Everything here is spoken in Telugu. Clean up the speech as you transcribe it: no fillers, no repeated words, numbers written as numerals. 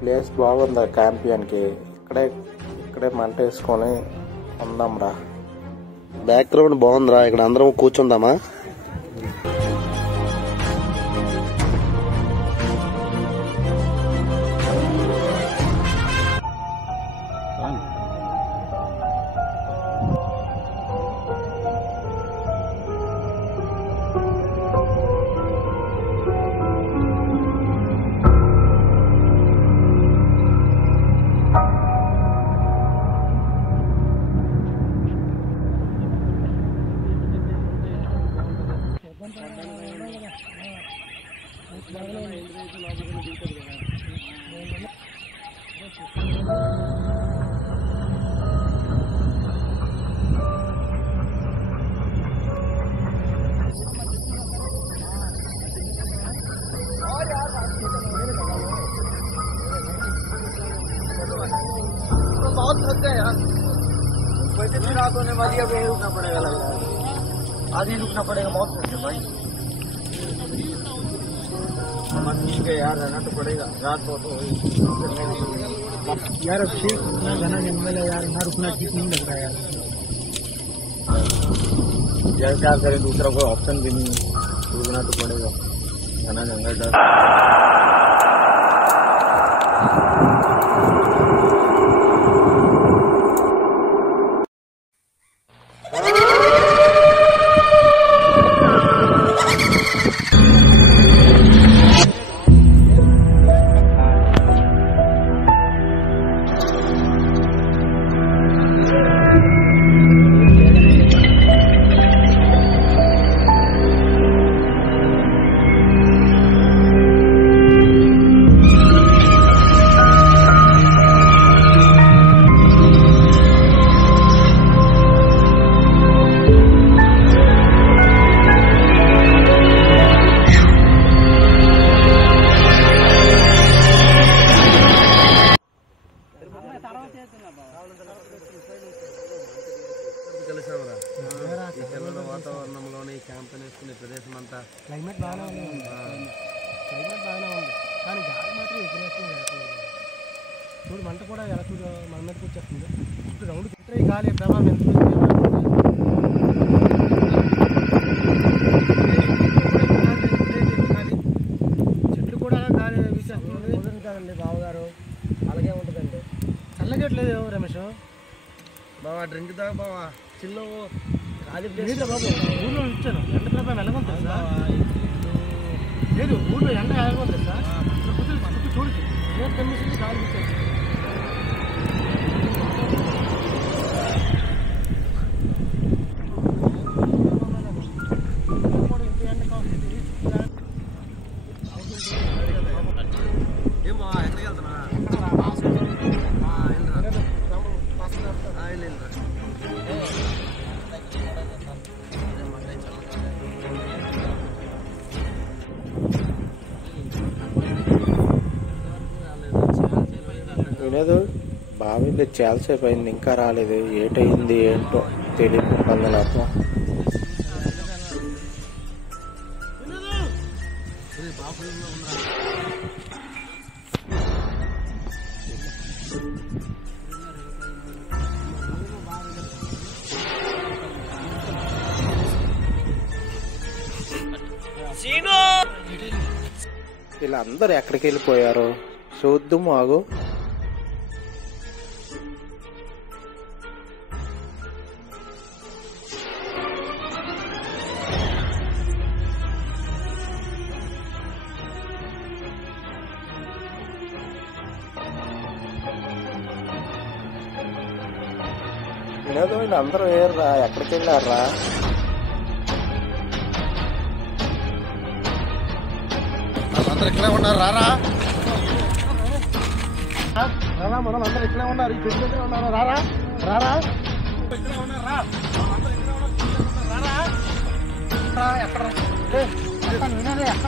ప్లేస్ బాగుందా క్యాంపియన్కి? ఇక్కడే మంట వేసుకొని ఉందాంరా. బ్యాక్గ్రౌండ్ బాగుందిరా, ఇక్కడ అందరం కూర్చుందామా? बहुत थक गए यार, वैसे भी रात होने वाली है, अब यहीं रुकना पड़ेगा, लग रहा है आज ही रुकना पड़ेगा। बहुत थक गए भाई, मन नहीं गए यार, रहना तो पड़ेगा, रात बहुत हो गई यार। अब ठीक इतना घना जंगल है यार, यहाँ रुकना ठीक नहीं लग रहा है यार। क्या करें, दूसरा कोई ऑप्शन भी नहीं, रुकना तो पड़ेगा, घना जंगल डर। వాతావరణంలోని క్యాంప్ వేసుకునే ప్రదేశం అంతా క్లైమేట్ బాగానే ఉంది, కానీ గాలి మాత్రం ఎదురేస్తుంది. చూడు మంట కూడా ఎలా చూడు మన మీదకి వచ్చేస్తుంది. చుట్టూ రౌండ్ చుట్టూ గాలి ప్రభావం ఎంత చెట్లు కూడా గాలి వీసేస్తుంది కదండి బావగారు. అలాగే ఉంటుందండి, చల్లగట్లేదు రమేష్ బావా. డ్రింక్ దా బావా, చిన్న బాబు. ఊళ్ళో ఇచ్చాను, ఎండ ప్రభావం ఎలాగొంది లేదు, ఊళ్ళో ఎండ ఎలాగొంది సార్. చూడు కమిషన్ గాలి ఇచ్చాను. ఏం బావా, ఎక్కడికి వెళ్తున్నా? వినోదు బావిలో చాలాసేపు అయింది, ఇంకా రాలేదు. ఏటయింది ఏంటో తెలియకుండా నాకు. వీళ్ళందరూ ఎక్కడికి వెళ్ళిపోయారు చూద్దాం, ఆగు. వినోద్ వీళ్ళందరూ వేర్రా, ఎక్కడికి వెళ్ళారా? అందరు ఇక్కడే ఉన్నారు, రారా రారా, మనం అందరూ ఇక్కడే ఉన్నారు, ఈ చెట్టు దగ్గర ఉన్నారు. రారా రారా ఇక్కడే ఉన్నారు, రా. రారా ఎక్కడ ఎక్కడ